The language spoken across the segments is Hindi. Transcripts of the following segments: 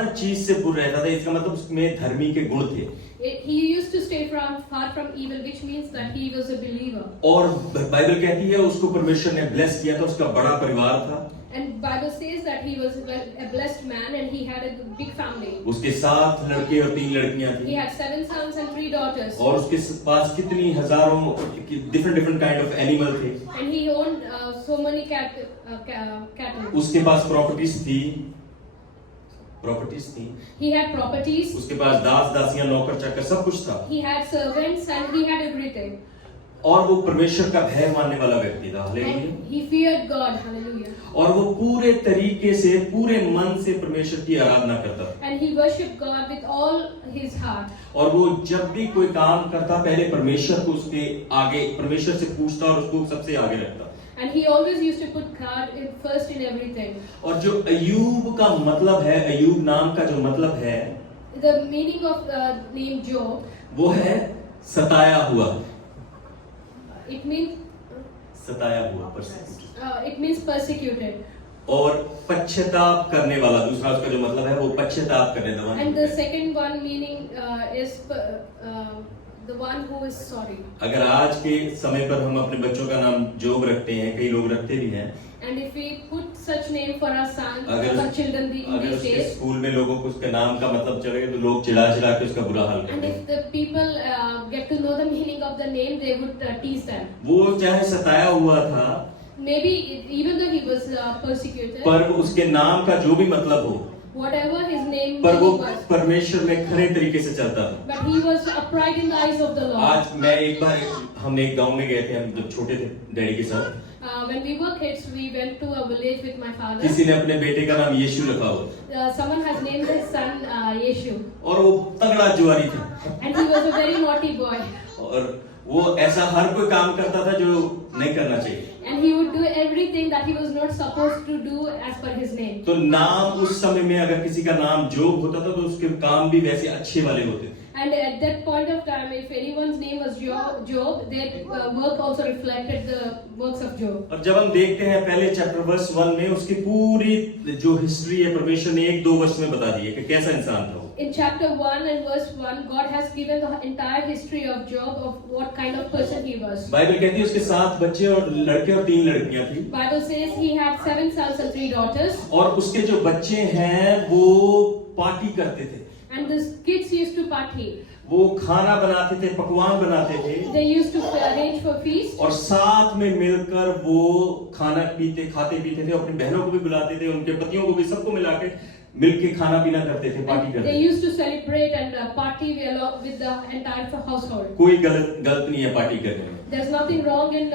हर चीज से दूर रहता था, इसका मतलब उसमें धर्मी के गुण थे। He used to stay far from evil, which means that he was a believer. और बाइबल कहती है उसको परमेश्वर ने ब्लेस किया था, उसका बड़ा परिवार था। And Bible says that he was a blessed man and he had a big family. उसके 7 लड़के और 3 लड़कियां He थी। had 7 sons and 3 daughters. और उसके पास कितनी हजारों डिफरेंट काइंड ऑफ एनिमल थे। And he owned so many cattle. उसके पास प्रॉपर्टीज थी। He had properties. उसके पास दास दासियां नौकर चाकर सब कुछ था। He had servants and he had everything. और वो परमेश्वर का भय मानने वाला व्यक्ति था। Hallelujah. And he feared God. Hallelujah. और वो पूरे तरीके से पूरे मन से परमेश्वर की आराधना करता था। And he worshipped God with all his heart. और वो जब भी कोई काम करता पहले परमेश्वर को उसके आगे, परमेश्वर से पूछता और उसको सबसे आगे रखता। And he always used to put God first in everything. और जो अय्यूब का मतलब है, अय्यूब नाम का जो मतलब है, The meaning of the name Job, वो है सताया हुआ। it means सताया हुआ, persecuted। it means persecuted. और पश्चाताप करने वाला, दूसरा उसका जो मतलब है वो पश्चाताप करने वाला। And the second one meaning is the one who is sorry. अगर आज के समय पर हम अपने बच्चों का नाम जोब रखते हैं, कई लोग रखते भी हैं। And if we put such name for our sons, अगर for children in अगर these उसके days, स्कूल में लोगों को उसके नाम का मतलब चलेगा तो लोग चिढ़ा के उसका बुरा हाल and करते if हैं। the people get to know the meaning of the name, they would tease them. वो चाहे सताया हुआ था, Maybe even though he was persecuted, पर उसके नाम का जो भी मतलब हो, whatever his name पर वो was, परमेश्वर में खरे तरीके से चलता था। but he was upright in the eyes of the Lord. आज मैं एक बार हम एक गांव में गए थे, हम जब छोटे थे डैडी के साथ। When we were kids, we went to a village with my father. किसी ने अपने बेटे का नाम यीशु रखा हो। Someone has named his son Yeshu, और वो तगड़ा जुआरी था। and he was a very naughty boy. और वो ऐसा हर कोई काम करता था जो नहीं करना चाहिए। And he would do everything that he was not supposed to do as per his name. तो नाम उस समय में अगर किसी का नाम जोब होता था तो उसके काम भी वैसे अच्छे वाले होते। And at that point of time, if anyone's name was Job, their work also reflected the works of Job. और जब हम देखते हैं पहले चैप्टर वर्स 1 में उसकी पूरी जो हिस्ट्री है परमेश्वर ने 1-2 वर्ष में बता दी है कि कैसा इंसान था वो। In chapter 1 and verse 1, God has given the entire history of Job, of what kind of person he was. Bible कहती है उसके 7 बच्चे और लड़के और 3 लड़कियां थी। Bible says he had 7 sons and 3 daughters. और उसके जो बच्चे हैं वो पार्टी करते थे। And the kids used to party. वो खाना बनाते थे, पकवान बनाते थे। They used to arrange for feast. और साथ में मिलकर वो खाना खाते पीते थे, अपनी बहनों को भी बुलाते थे, उनके पतियों को भी, सबको मिला के मिलके खाना पीना करते थे, पार्टी करते They थे। used to celebrate and party along with the entire household. कोई गलत नहीं है पार्टी करने में। There's nothing wrong in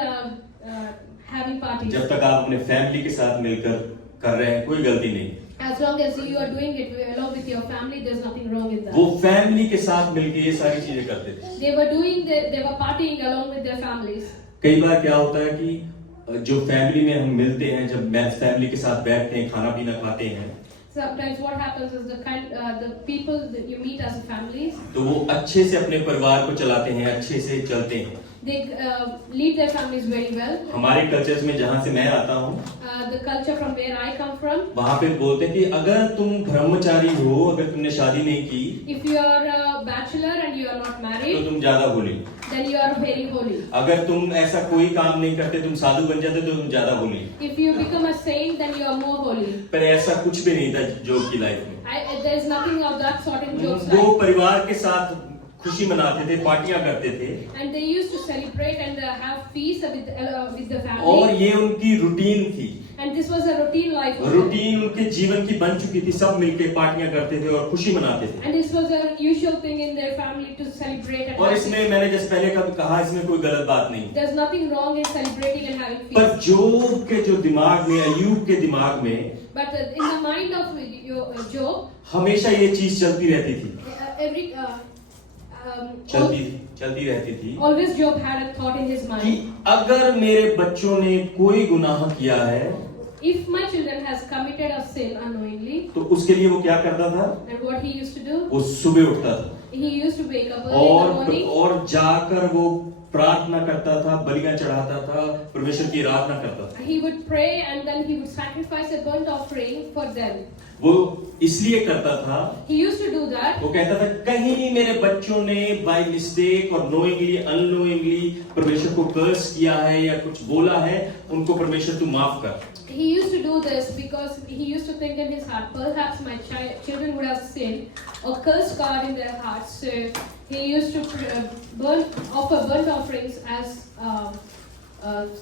having parties. जब तक आप अपने फैमिली के साथ मिलकर कर रहे हैं कोई गलती नहीं। As long as you are doing it along with your family, there's nothing wrong in that. वो फैमिली के साथ मिलके ये सारी चीजें करते थे। They were partying along with their families. कई बार क्या होता है कि जो फैमिली में हम मिलते हैं, जब फैमिली के साथ बैठते हैं, खाना पीना खाते हैं, Sometimes what happens is the people that you meet as a family, तो वो अच्छे से अपने परिवार को चलाते हैं, अच्छे से चलते हैं। they lead their families very well. हमारे कल्चर्स में जहाँ से मैं आता हूँ, The culture from where I come from, वहाँ पे बोलते हैं कि अगर तुम ब्रह्मचारी हो, अगर तुमने शादी नहीं की, if you are a bachelor and you are not तो married, तुम ज्यादा Holi. then you are very holy. अगर तुम ऐसा कोई काम नहीं करते, तुम साधु बन जाते, तो तुम ज्यादा Holi. If you become a saint, then you are more holy. पर ऐसा कुछ भी नहीं था जोब की लाइफ में। There is nothing of that sort in Job's वो life. परिवार के साथ खुशी मनाते थे, पार्टियां करते थे, And they used to celebrate and have feasts with the और family. ये उनकी रूटीन थी। And this was a routine life. for them. Routine उनके जीवन की बन चुकी थी, सब मिलके पार्टियां करते थे और खुशी मनाते थे। And this was a usual thing in their family to celebrate. And और have इसमें feasts. मैंने जैसे पहले कहा, इसमें कोई गलत बात नहीं। There's nothing wrong in celebrating and having पर feasts. जोब के जो दिमाग में, अय्यूब के दिमाग में But in the mind of Job, हमेशा ये चीज चलती रहती थी, every चलती रहती थी always Job had a thought in his कि mind. अगर मेरे बच्चों ने कोई गुनाह किया है, If my children has committed a sin unknowingly, तो उसके लिए वो क्या करता था? and what he used to do, वो सुबह उठता था he used to wake up early in the morning. और जाकर वो प्रार्थना करता था, बलियां चढ़ाता था, परमेश्वर की आराधना करता था। He would pray and then he would sacrifice a burnt offering for them. वो इसलिए करता था, He used to do that. वो कहता था कहीं मेरे बच्चों ने बाय मिस्टेक और नोइंगली अननोइंगली परमेश्वर को कर्स किया है या कुछ बोला है, उनको परमेश्वर तू माफ कर। He used to do this because he used to think in his heart, perhaps my children would have sinned or cursed God in their hearts. So he used to offer burnt offerings as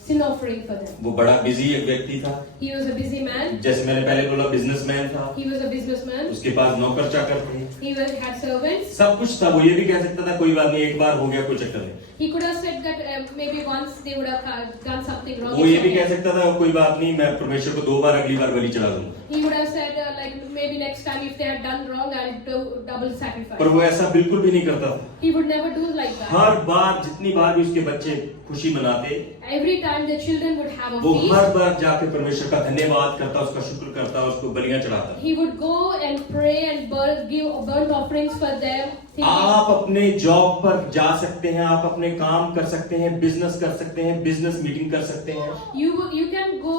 sin offering for them. वो बड़ा बिजी एक व्यक्ति था, He was a busy man. जैसे मैंने पहले बोला बिजनेसमैन था, He was a businessman. उसके पास नौकर चाकर थे, He had servants. सब कुछ था। वो ये भी कह सकता था कोई बात नहीं, एक बार हो गया, कोई चक्कर नहीं। He could have said that maybe once they would have done something wrong. वो ये भी कह सकता था कोई बात नहीं, मैं परमेश्वर को 2 बार अगली बार बलि चढ़ा दूंगा। He would have said like maybe next time if they had done wrong I'll do double sacrifice. पर वो ऐसा बिल्कुल भी नहीं करता था। He would never do like that. हर बार जितनी बार भी उसके बच्चे खुशी मनाते, Every time the children would have a वो हर feast, बार जाके परमेश्वर का धन्यवाद करता, उसका शुक्र करता, उसको बलियां चढ़ाता। he would go and pray and give burnt offerings for them. आप अपने जॉब पर जा सकते हैं, आप अपने काम कर सकते हैं, बिजनेस कर सकते हैं, बिजनेस मीटिंग कर सकते हैं। You can go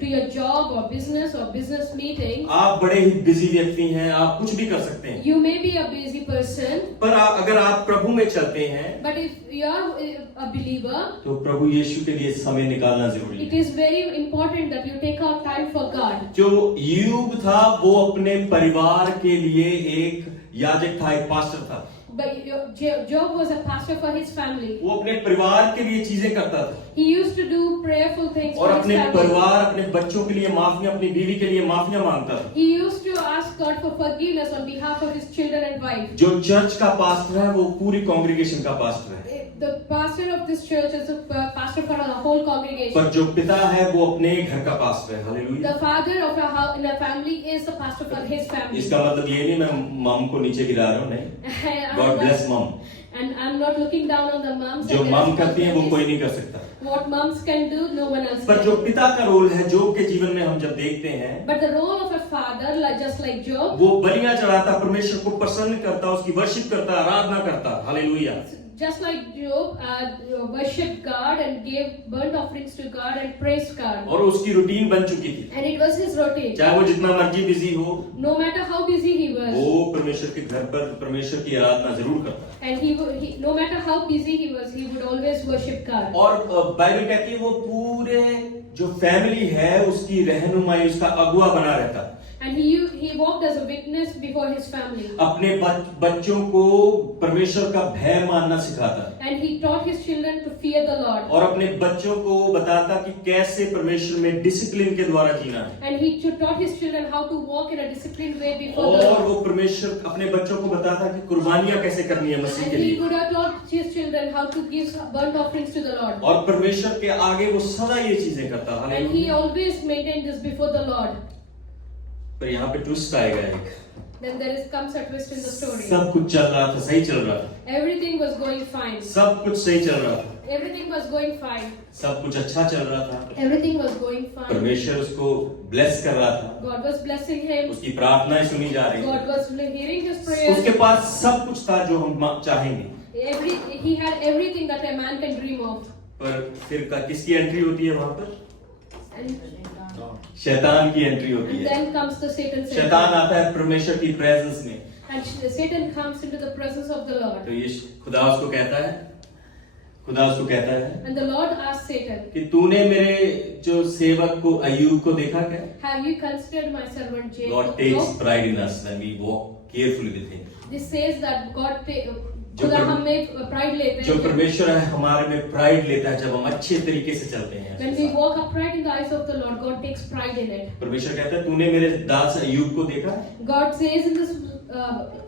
to your job or business meeting. आप बड़े ही बिजी व्यक्ति हैं, आप कुछ भी कर सकते हैं। You may be a busy person, पर अगर आप प्रभु में चलते हैं, but if you are a believer, तो प्रभु यीशु के लिए समय निकालना जरूरी it है। is very important that you take out time for God. जो यूब था वो अपने परिवार के लिए एक याजक था, एक पास्टर था। But Job was a pastor for his family. वो अपने परिवार के लिए चीजें करता था He used to do prayerful things और for his अपने family. परिवार, अपने बच्चों के लिए माफियां, अपनी बीवी के लिए माफियां मांगता था। He used to ask God for forgiveness on behalf of his children and wife. जो चर्च का पास्टर है वो पूरी कांग्रीगेशन का पास्टर है, The pastor of this church is a pastor for the whole congregation. पर जो पिता है वो अपने घर का पास्टर है। Hallelujah. The father of a house in a family is a pastor for his family. इसका मतलब ये नहीं मैं मम को नीचे गिरा रहा हूँ, नहीं। गॉड ब्लेस मम। And I'm not looking down on the moms. जो मम करती है वो कोई नहीं कर सकता। What moms can do, no one else पर can. जो पिता का रोल है जोब के जीवन में हम जब देखते हैं, But the role of a father, just like Job, वो बलियां चढ़ाता, परमेश्वर को प्रसन्न करता, उसकी वर्शिप करता, आराधना करता। Hallelujah. just like Job, worshipped God and gave burnt offerings to God and praised God. और उसकी रूटीन बन चुकी थी, And it was his routine. चाहे वो जितना मर्जी बिजी हो, No matter how busy he was, वो परमेश्वर के घर पर परमेश्वर की आराधना जरूर करता। and no matter how busy he was, he would always worship God. और बाइबल कहती है वो पूरे जो फैमिली है उसकी रहनुमाई, उसका अगुवा बना रहता। And he walked as a witness before his family. अपने बच्चों को परमेश्वर का भय मानना सिखाता And he taught his children to fear the Lord. और अपने बच्चों को बताता कि कैसे परमेश्वर में डिसिप्लिन के द्वारा जीना है। And he taught his children how to walk in a disciplined way before the और Lord. वो परमेश्वर अपने बच्चों को बताता कि कुर्बानियां कैसे करनी है मसीह And के he लिए। could have taught his children how to give burnt offerings to the Lord. और परमेश्वर के आगे वो सदा ये चीजें करता। And he hallelujah. always maintained this before the Lord. पर यहाँ पे ट्विस्ट आएगा एक, Then comes a twist in the story. सब कुछ चल रहा था, सही चल रहा था, Everything was going fine. सब कुछ सही चल रहा था, Everything was going fine. सब कुछ अच्छा चल रहा था, Everything was going fine. परमेश्वर उसको ब्लेस कर रहा था, God was blessing him. उसकी प्रार्थनाएं सुनी जा रही God थी, was hearing his prayers. उसके पास सब कुछ था जो हम चाहेंगे। He had everything that a man can dream of. पर फिर किसकी एंट्री होती है वहां पर? And शैतान की एंट्री होती है। then comes the Satan's शैतान entry. आता है परमेश्वर की प्रेजेंस में, And Satan comes into the presence of the Lord. तो ये खुदा उसको कहता है And the Lord asked Satan, कि तूने मेरे जो सेवक को अय्यूब को देखा क्या? have you considered my servant God Job? takes pride in us when we walk carefully with him. This says that God जो खुदा पर- हम में प्राइड लेते जो हैं. परमेश्वर है हमारे में प्राइड लेता है जब हम अच्छे तरीके से चलते हैं। When we walk upright in the eyes of the Lord, God takes pride in it. परमेश्वर कहता है तूने मेरे दास अय्यूब को देखा? God says in this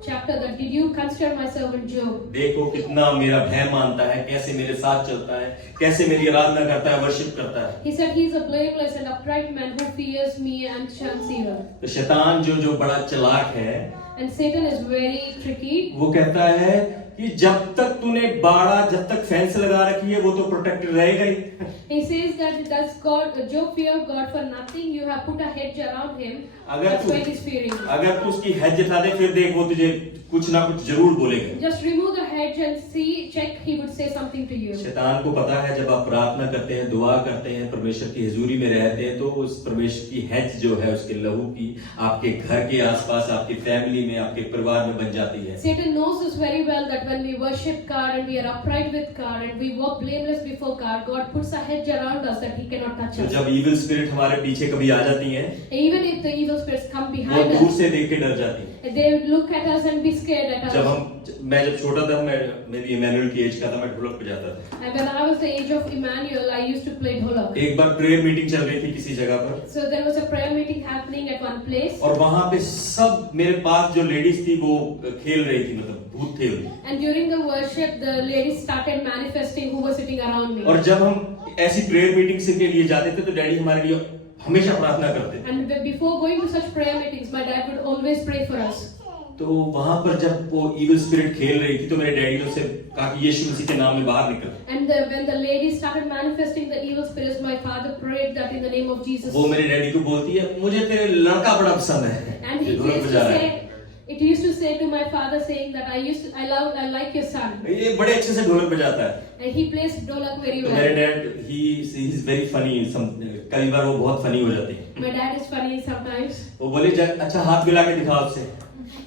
chapter that did you consider my servant Job? देखो कितना मेरा भय मानता है, कैसे मेरे साथ चलता है, कैसे मेरी आराधना करता है, वर्शिप करता है। He said he is a blameless and upright man who fears me and shuns evil. तो शैतान जो बड़ा चालाक है, And Satan is very tricky. वो कहता है कि जब तक तूने जब तक फेंस लगा रखी है वो तो प्रोटेक्टेड रहेगा ही। He says that Job fear God for nothing. You have put a hedge around him. अगर That's why he's fearing. तू उसकी हेज हटा दे फिर देख वो तुझे कुछ ना कुछ जरूर बोलेगा। Just remove the hedge and see, check, he would say something to you. शैतान को पता है जब आप प्रार्थना करते हैं, दुआ करते हैं, परमेश्वर की हुजूरी में रहते हैं, तो उस परमेश्वर की हेज जो है उसके लहू की आपके घर के आसपास, आपकी फैमिली में, आपके परिवार में बन जाती है। Satan knows this very well that when we worship God and we are upright with God and we walk blameless before God, God puts a hedge around us that he cannot touch तो us. जब इविल स्पिरिट हमारे पीछे कभी आ जाती हैं, Even if the evil spirits come वो behind दूर us, से देख के डर जाती हैं। they would look at us and be scared at us. मैं जब छोटा था, मैं भी इमैनुअल की एज का था, मैं ढोलक बजाता था। And when I was the age of Emmanuel, I used to play dholak. एक बार प्रेयर मीटिंग चल रही थी किसी जगह पर, So there was a prayer meeting happening at one place. और वहां पे सब मेरे पास जो लेडीज थी वो खेल रही थी, मतलब भूत थे उनमें। And during the worship, the ladies started manifesting who were sitting around me. और जब हम ऐसी प्रेयर मीटिंग से के लिए जाते थे तो डैडी हमारे लिए हमेशा प्रार्थना करते। And before going to such prayer meetings, my dad would always pray for us. तो वहां पर जब वो इविल स्पिरिट खेल रही थी तो मेरे डैडी ने उससे कहा कि यीशु मसीह के नाम में बाहर निकल। And when the ladies started manifesting the evil spirits, my father prayed that in the name of Jesus. वो मेरे डैडी को बोलती है, मुझे तेरे लड़का बड़ा पसंद है। And he ढोलक used बजा to रहा है। say, it used to say to my father saying that I like your son. ये बड़े अच्छे से ढोलक बजाता है। And he plays dholak very तो मेरे well. Dad he is very funny, कई बार वो बहुत फनी हो जाती है। My dad is funny sometimes. वो बोले अच्छा हाथ मिला के दिखाओ उससे।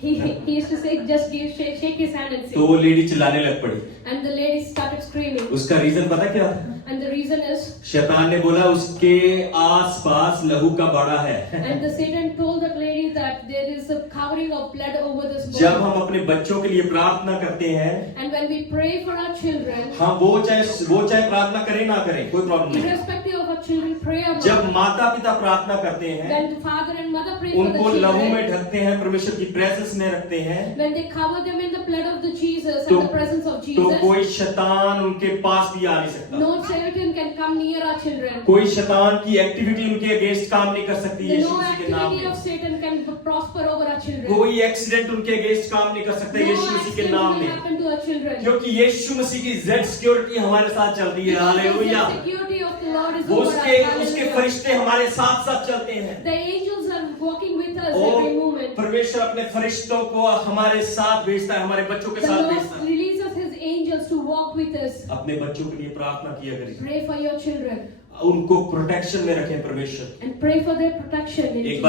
He used to say, just shake his hand and तो say. वो लेडी चिल्लाने लग पड़ी। And the ladies started screaming. उसका रीजन पता क्या था? And the reason is, शैतान ने बोला उसके आसपास लहू का बाड़ा है। and the Satan told that lady that there is a covering of blood over this जब body. हम अपने बच्चों के लिए प्रार्थना करते हैं, And when we pray for our children, हाँ वो चाहे प्रार्थना करें ना करें, कोई प्रॉब्लम नहीं। irrespective of our children pray or जब not, माता पिता प्रार्थना करते हैं, when the father and mother pray for the उनको लहू में children, ढकते हैं, परमेश्वर की प्रेजेंस में रखते हैं, when they cover them in the blood of the Jesus तो and the presence of तो Jesus, कोई शैतान उनके पास भी आ नहीं सकता। no Satan can come near our children. कोई शैतान की एक्टिविटी उनके अगेंस्ट काम नहीं कर सकती यीशु No मसीह के नाम activity में। of Satan can prosper over our children. कोई एक्सीडेंट उनके अगेंस्ट काम नहीं कर सकता No यीशु मसीह के accident नाम will में, happen to our children. क्योंकि यीशु मसीह की जेड सिक्योरिटी हमारे साथ चलती है। Because hallelujah. the security of the Lord is वो over us. उसके Hallelujah. फरिश्ते हमारे साथ साथ चलते हैं। The angels are walking with us और every moment. परमेश्वर अपने फरिश्तों को हमारे साथ भेजता है, हमारे बच्चों के The साथ Lord भेजता है। releases His angels to walk with us. अपने बच्चों के लिए प्रार्थना किया करिए, Pray for your children उनको प्रोटेक्शन में रखें परमेश्वर। and pray for their protection. in एक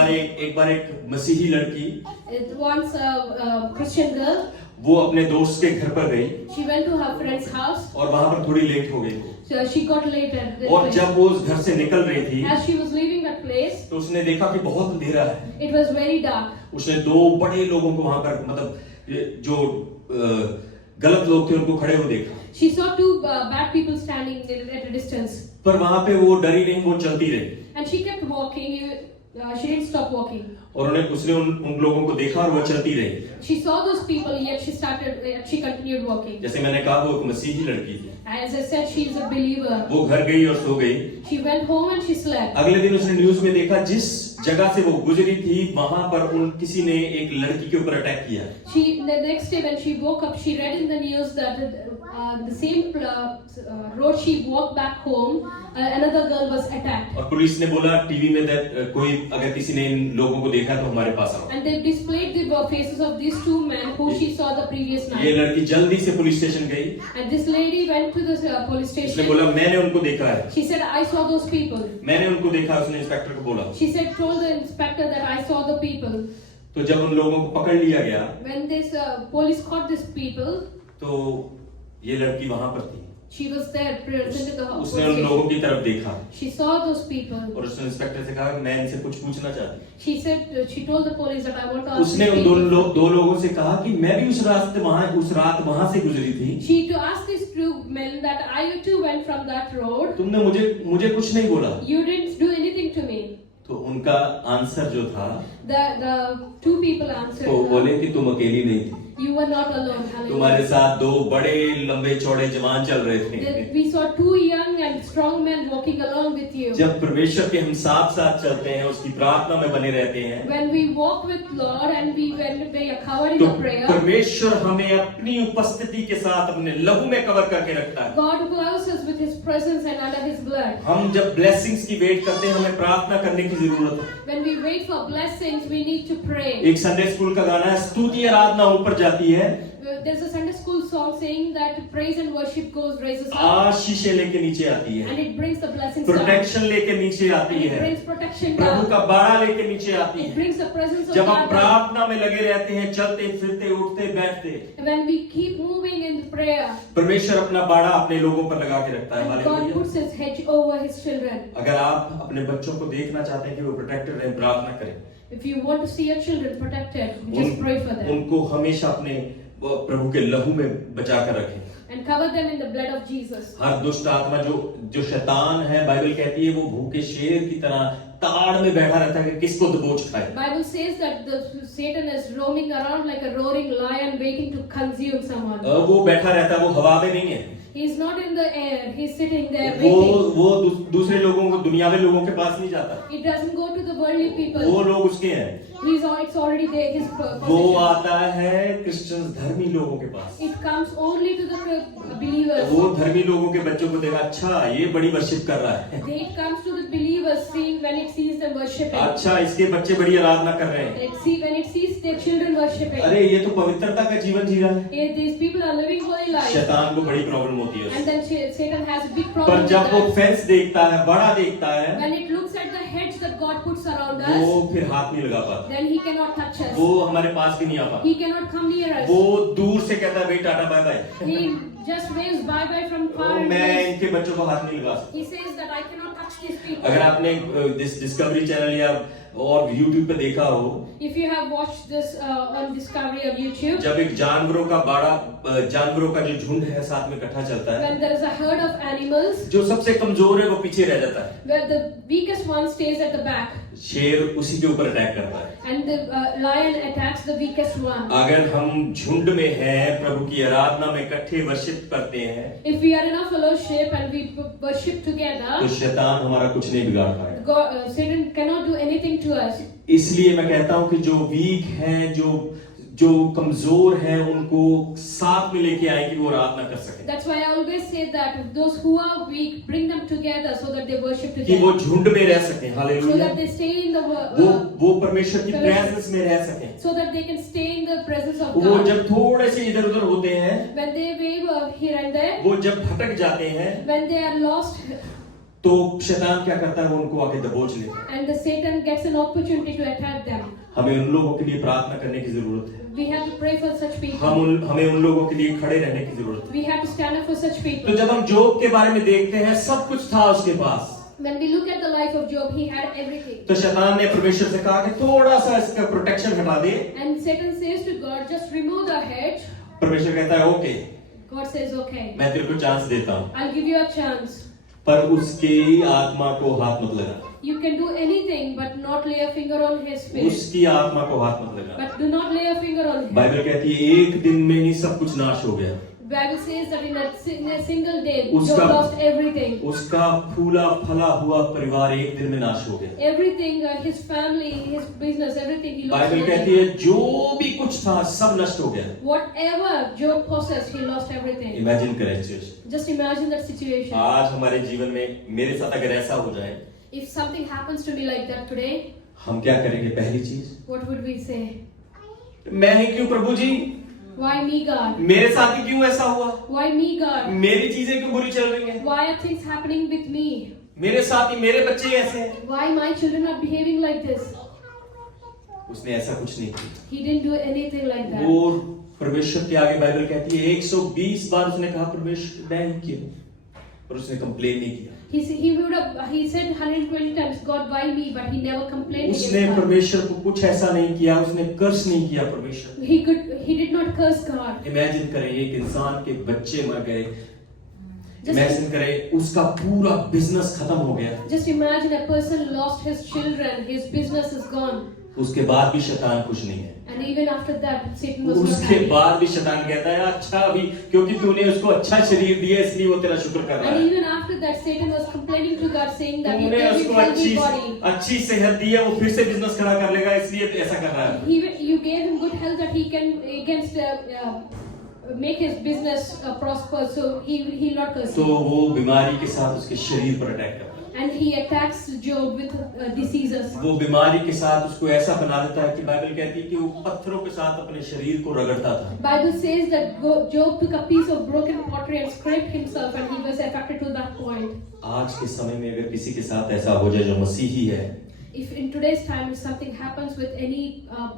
बार एक मसीही लड़की, Jesus. It once a Christian girl, वो अपने दोस्त के घर पर गई she went to her friend's house. और वहां पर थोड़ी लेट हो गई। So she got late at the और place. जब वो उस घर से निकल रही थी As she was leaving that place, तो उसने देखा कि बहुत अंधेरा है। it was very dark. उसने दो बड़े लोगों को वहां पर, मतलब जो गलत लोग थे, उनको खड़े हुए देखा। She saw two bad people standing at a distance. पर वहां पे वो डरी नहीं, वो चलती रही। And she kept walking. She didn't stop walking. और उसने उन लोगों को देखा और वो चलती रही। She saw those people, yet she continued walking. जैसे मैंने कहा वो एक मसीही लड़की थी। As I said, she is a believer. वो घर गई और सो गई। She went home and she slept. अगले दिन उसने न्यूज में देखा जिस जगह से वो गुजरी थी वहां पर किसी ने एक लड़की के ऊपर अटैक किया। The next day when she woke up, she read in the news that the same road she walked back home, another girl was attacked. और पुलिस ने बोला टीवी में कोई अगर किसी ने इन लोगों को देखा तो हमारे पास आओ। And they displayed the faces of these two men who she saw the previous ये night. लड़की जल्दी से पुलिस स्टेशन गई। And this lady went to the police उसने station. बोला मैंने उनको देखा है। She said, I saw those people. मैंने उनको देखा, उसने इंस्पेक्टर को बोला। She said, told the inspector that I saw the people. तो जब उन लोगों को पकड़ लिया गया When this police caught these people, तो ये लड़की वहां पर थी। she was there present in the police उसने उन लोगों station. की तरफ देखा She saw those people. और उसने इंस्पेक्टर से कहा मैं इनसे कुछ पूछना चाहती हूँ। She said, she told the police that I want to ask उसने these उन people. दो लोगों से कहा कि मैं भी उस रात वहां से गुजरी थी। She to ask these two men that I too went from that road. तुमने मुझे कुछ नहीं बोला। You didn't do anything to me. तो उनका आंसर जो था The two people answered. तो बोले कि तुम अकेली नहीं थी, You were not alone. Hallelujah. तुम्हारे साथ दो बड़े लंबे चौड़े जवान चल रहे थे। That we saw two young and strong men walking along with you. जब परमेश्वर के हम साथ साथ चलते हैं, उसकी प्रार्थना में बने रहते हैं, When we walk with Lord and when we are covered in तो the prayer, परमेश्वर हमें अपनी उपस्थिति के साथ अपने लहू में कवर करके रखता है। God clothes us with His presence and under His blood. हम जब ब्लेसिंग्स की वेट करते हैं, हमें प्रार्थना करने की जरूरत है। When we wait for blessings, we need to pray. एक संडे स्कूल का गाना है, स्तुति आराधना ऊपर जाती आती है, There's a Sunday school song saying that praise and worship raises up, आशीषें लेके नीचे आती है, and it brings the blessings down, protection लेके नीचे आती and it है, brings protection प्रभु down. का बाड़ा लेके नीचे आती It है। brings the presence of जब हम God down. प्रार्थना में लगे रहते हैं, चलते फिरते उठते बैठते, When we keep moving in prayer, परमेश्वर अपना बाड़ा अपने लोगों पर लगा के रखता है। and God hallelujah. puts His hedge over His children. अगर आप अपने बच्चों को देखना चाहते हैं कि वो प्रोटेक्टेड रहें, प्रार्थना करें। If you want to see your children protected, just pray for them उनको हमेशा अपने प्रभु के लहू में बचा कर रखें। and cover them in the blood of Jesus. हर दुष्ट आत्मा जो शैतान है, बाइबल कहती है वो भूखे शेर की तरह ताड़ में बैठा रहता है कि किसको दबोच खाए। Bible says that Satan is roaming around like a roaring lion waiting to consume someone. वो बैठा रहता है, वो हवा में नहीं है। He is not in the air, he is sitting there वो waiting. दूसरे लोगों को, दुनियावी लोगों के पास नहीं जाता। It doesn't go to the worldly people. वो लोग उसके हैं। It's already there, his वो possession. आता है क्रिश्चियन धर्मी लोगों के पास। It comes only to the believers. वो धर्मी लोगों के बच्चों को देखा, अच्छा ये बड़ी वर्शिप कर रहा है, It comes to the believers seeing when it sees them worshiping. अच्छा इसके बच्चे बड़ी आराधना कर रहे हैं, When it sees their children worshiping. अरे ये तो पवित्रता का जीवन जी रहा है। These people are living holy lives. शैतान को बड़ी प्रॉब्लम होती है And उससे। then Satan has a big problem पर with जब वो that. फेंस देखता है, बड़ा देखता है, When it looks at the hedge that God puts around वो us, फिर हाथ नहीं लगा पाता, then he cannot touch us. वो हमारे पास भी नहीं आ पाता। He cannot come near us. वो दूर से कहता है भाई tata bye bye, He just waves bye-bye from far and मैं waves. इनके बच्चों को हाथ नहीं लगा सकता। He says that I cannot touch these people. अगर आपने डिस्कवरी चैनल या और YouTube पे देखा हो, If you have watched this on Discovery on YouTube, जब एक जानवरों का जानवरों का जो झुंड है साथ में इकट्ठा चलता है, when there is a herd of animals, जो सबसे कमजोर है वो पीछे रह जाता है, where the weakest one stays at the back, शेर उसी के ऊपर अटैक करता है। and the lion attacks the weakest one. अगर हम झुंड में हैं, प्रभु की आराधना में इकट्ठे वर्शिप करते हैं, If we are in a fellowship and we worship together, तो शैतान हमारा कुछ नहीं बिगाड़ पाएगा। Satan cannot do anything to us. इसलिए मैं कहता हूं कि जो वीक हैं, जो कमजोर हैं, उनको साथ में लेके आए कि वो आराधना कर सकें, That's why I always say that those who are weak, bring them together so that they worship कि together. वो झुंड में रह सकें। So hallelujah. that they stay in the वो परमेश्वर की प्रेजेंस में रह सकें। so that they can stay in the presence of वो God. जब थोड़े से इधर उधर होते हैं, When they wave here and there, वो जब भटक जाते हैं, when they are lost, तो शैतान क्या करता है, वो उनको आके दबोच लेता है। and the Satan gets an opportunity to attack them. हमें उन लोगों के लिए प्रार्थना करने की जरूरत है। We have to pray for such people. हमें उन लोगों के लिए खड़े रहने की जरूरत है। We have to stand up for such तो people. जब हम जोब के बारे में देखते हैं, सब कुछ था उसके पास, When we look at the life of Job, he had everything. तो शैतान ने परमेश्वर से कहा कि थोड़ा सा इसका प्रोटेक्शन हटा दे। And Satan says to God, just remove the hedge. परमेश्वर कहता है ओके, God says, okay, मैं तेरे को चांस देता हूँ, I'll give you a chance. पर उसकी आत्मा को हाथ मत लगा। You can do anything, but not lay a finger on his spirit. उसकी आत्मा को हाथ मत लगा। But do not lay a finger on him. Bible कहती है एक दिन में ही सब कुछ नाश हो गया। Bible says that in a single day, उसका- Job lost everything. उसका फूला फला हुआ परिवार एक दिन में नाश हो गया। Everything, his family, his business, everything he lost. Bible कहती है जो भी कुछ था सब नष्ट हो गया। Whatever Job possessed, he lost everything. Imagine करें situation. Just imagine that situation. आज हमारे जीवन में मेरे साथ अगर ऐसा हो जाए, If something happens to me like that today, हम क्या करेंगे? पहली चीज, what would we say? मैं ही क्यों प्रभु जी, Why me, God? मेरे साथ ही क्यों ऐसा हुआ? Why me, God? मेरी चीजें क्यों बुरी चल रही हैं? Why are things happening with me? मेरे साथ ही मेरे बच्चे ऐसे हैं। Why my children are behaving like this? उसने ऐसा कुछ नहीं किया। He didn't do anything like that. वो परमेश्वर के आगे बाइबल कहती है 120 बार उसने कहा परमेश्वर मैं ही क्यों, और उसने कंप्लेन नहीं किया। He said 120 times, God, why me? But he never complained उसने against God. परमेश्वर को कुछ ऐसा नहीं किया, उसने कर्स नहीं किया परमेश्वर। He did not curse God. Imagine करें एक इंसान के बच्चे मर गए, Just- इमेजिन करें उसका पूरा बिजनेस खत्म हो गया, Just imagine a person lost his children, his business is gone. उसके बाद भी शैतान खुश नहीं है। And even after that, Satan was not उसके happy. बाद भी शैतान कहता है अच्छा अभी क्योंकि तूने उसको अच्छा शरीर दिया इसलिए वो तेरा शुक्र कर रहा And है, even after that, Satan was complaining to God, saying that he तूने gave उसको him healthy body. अच्छी सेहत दी है, वो फिर से बिजनेस खड़ा कर लेगा इसलिए ऐसा कर रहा है। You gave him good health that he can make his business prosper, so he'll not curse तो you. वो बीमारी के साथ उसके शरीर पर अटैक कर रहा है। and he attacks Job with diseases. वो बीमारी के साथ उसको ऐसा बना देता है कि बाइबल कहती है कि वो पत्थरों के साथ अपने शरीर को रगड़ता था। Bible says that Job took a piece of broken pottery and scraped himself, and he was affected to that point. आज के समय में अगर किसी के साथ ऐसा हो जाए जो मसीही है, If in today's time if something happens with any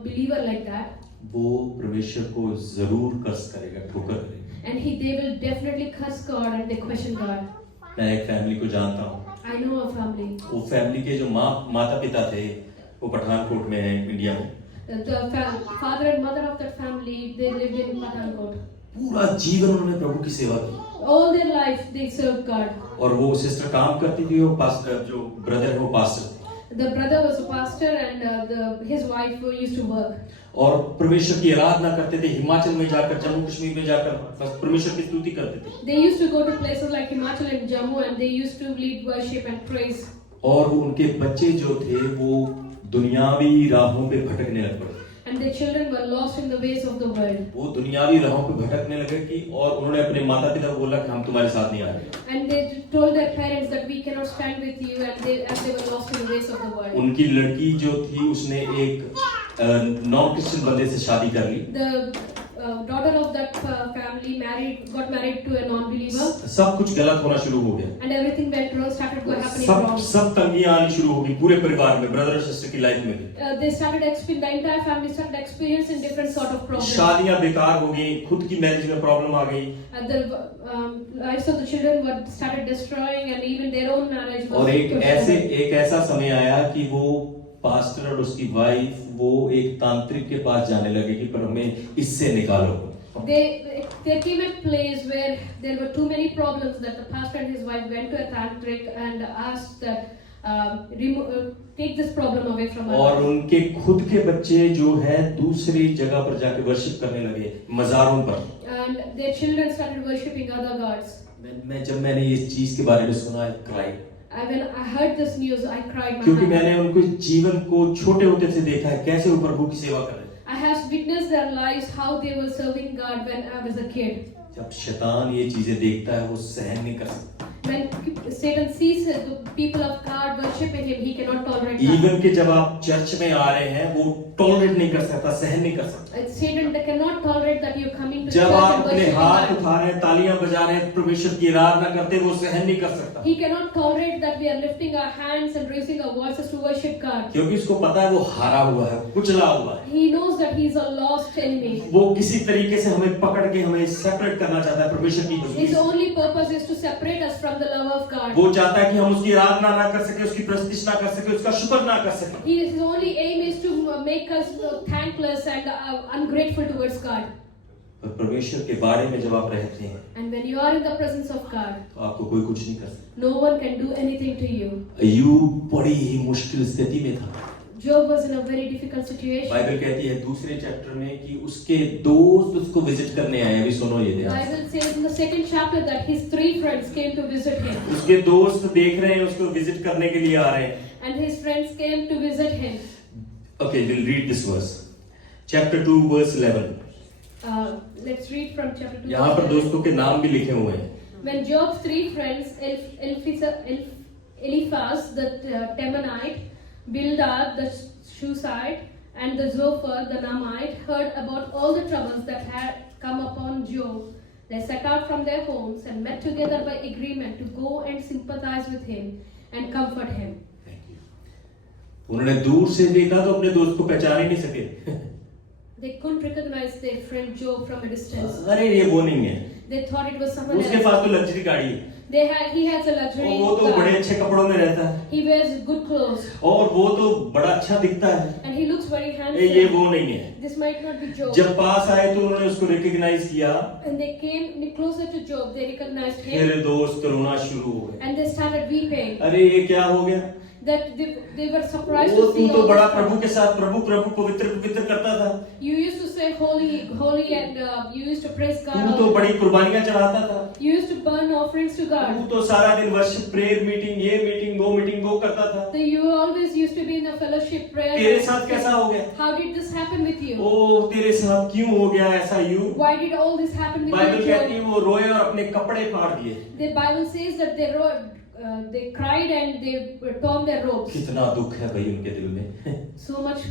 believer like that, वो परमेश्वर को जरूर कर्स करेगा, ठोकर करेगा। and they will definitely curse God and they question God. मैं एक फैमिली को जानता हूँ। I know a family. वो फैमिली के जो माता पिता थे वो पठानकोट में है, इंडिया में। The father and mother of that family, they lived in Pathankot. पूरा जीवन उन्होंने प्रभु की सेवा की। All their life they served God. और वो सिस्टर काम करती थी, वो पास्टर, जो ब्रदर है वो पास्टर थे। The brother was a pastor and his wife used to work. और परमेश्वर की आराधना करते थे, हिमाचल में जाकर, जम्मू कश्मीर में जाकर बस परमेश्वर की स्तुति करते थे। They used to go to places like Himachal and Jammu and they used to lead worship and praise. और उनके बच्चे जो थे वो दुनियावी राहों पे भटकने लग पड़े। And their children were lost in the ways of the world. वो दुनियावी राहों पे भटकने लगे कि और उन्होंने अपने माता पिता को बोला कि हम तुम्हारे साथ नहीं आ रहे। And they told their parents that we cannot stand with you, and they were lost in the ways of the world. उनकी लड़की जो थी उसने एक नॉन क्रिश्चियन बंदे से शादी कर ली। The daughter of that family got married to a non-believer. सब कुछ गलत होना शुरू हो गया। And everything went wrong, started happening wrong. सब तंगियां आनी शुरू हो गई पूरे परिवार में, ब्रदर और सिस्टर की लाइफ में। They started the entire family started experiencing different sort of problems. शादियां बेकार हो गई, खुद की मैरिज में प्रॉब्लम आ गई। The lives of the children were started destroying, and even their own marriage was. और एक ऐसा समय आया कि वो पास्टर और उसकी वाइफ वो एक तांत्रिक के पास जाने लगे कि पर हमें इससे निकालो। There came a place where there were too many problems that the pastor and his wife went to a tantric and asked that take this problem away from us. और उनके खुद के बच्चे जो है दूसरी जगह पर जाके वर्शिप करने लगे, मज़ारों पर। And their children started worshipping other gods. जब मैंने इस चीज के बारे में सुना, I cried. When I heard this news, I cried. क्योंकि मैंने उनको जीवन को छोटे होते से देखा है, कैसे वो प्रभु की सेवा कर रहे हैं। I have witnessed their lives, how they were serving God when I was a kid. जब शैतान ये चीजें देखता है वो सहन नहीं कर सकता। When Satan sees the people of God worshiping him, he cannot tolerate that. Even कि जब आप चर्च में आ रहे हैं वो टॉलरेट नहीं कर सकता, सहन नहीं कर सकता। Satan cannot tolerate that you coming to जब church आप and अपने worshiping हाथ God. उठा रहे हैं, तालियां बजा रहे हैं, परमेश्वर की आराधना करते हैं, वो सहन नहीं कर सकता। He cannot tolerate that we are lifting our hands and raising our voices to worship God. क्योंकि उसको पता है वो हारा हुआ है, कुचला हुआ है। He knows that he is a lost enemy. वो किसी तरीके से हमें पकड़ के हमें सेपरेट करना चाहता है परमेश्वर की हजूरी His से। only purpose is to separate us from the love of God. वो चाहता है कि हम उसकी आराधना ना कर सके, उसकी प्रस्तुति ना कर सके, उसका शुक्र ना कर सके। His only aim is to make us thankless and ungrateful towards God. पर परमेश्वर के बारे में जब आप रहते हैं And when you are in the presence of God, तो आपको कोई कुछ नहीं कर सकता। no one can do anything to you. अय्यूब बड़ी ही मुश्किल स्थिति में था। Job was in a very difficult situation. Bible कहती है दूसरे चैप्टर में कि उसके दोस्त उसको विजिट करने आए। अभी सुनो ये ध्यान से। Bible says in the second chapter that his 3 friends came to visit him. उसके दोस्त देख रहे हैं, उसको विजिट करने के लिए आ रहे हैं। And his friends came to visit him. Okay, we'll read this verse. Chapter 2 verse 11. Let's read from chapter 2. यहाँ पर दोस्तों के नाम भी लिखे हुए हैं। When Job's 3 friends, Eliphaz the Temanite, Bildad the Shuhite, and the Zophar the Naamite, heard about all the troubles that had come upon Job, they set out from their homes and met together by agreement to go and sympathize with him and comfort him. उन्होंने दूर से देखा तो अपने दोस्त को पहचान ही नहीं सके। They couldn't recognize their friend Job from a distance. अरे ये वो नहीं है। They thought it was someone उसके else. पास तो लग्जरी गाड़ी है। He has a luxury वो तो बड़े अच्छे कपड़ों में रहता है। He wears good clothes. और वो तो बड़ा अच्छा दिखता है। And he looks very ये handsome. वो नहीं है। This might not be Job. जब पास आए तो उन्होंने उसको रिकॉग्नाइज किया। And they came closer to Job. They recognized him. मेरे दोस्त रोना शुरू हो गए। And they started weeping. अरे ये क्या हो गया? That they were surprised वो to see तू तो all बड़ा this. प्रभु के साथ प्रभु प्रभु पवित्र पवित्र करता था। You used to say holy, holy, and you used to praise God. तू तो बड़ी कुर्बानियां चढ़ाता था। You used to burn offerings to तू God. तो सारा दिन वर्शिप प्रेयर मीटिंग ये मीटिंग वो करता था। So you always used to be in the fellowship prayer. तेरे साथ कैसा हो गया? How did this happen with you? ओ तेरे साथ क्यों हो गया ऐसा यूं? Why did all this happen with Bible you, कहती है Job? वो रोए और अपने कपड़े फाड़ दिए। The Bible says that they they cried and they torn their robes. कितना दुख है भाई उनके दिल में So much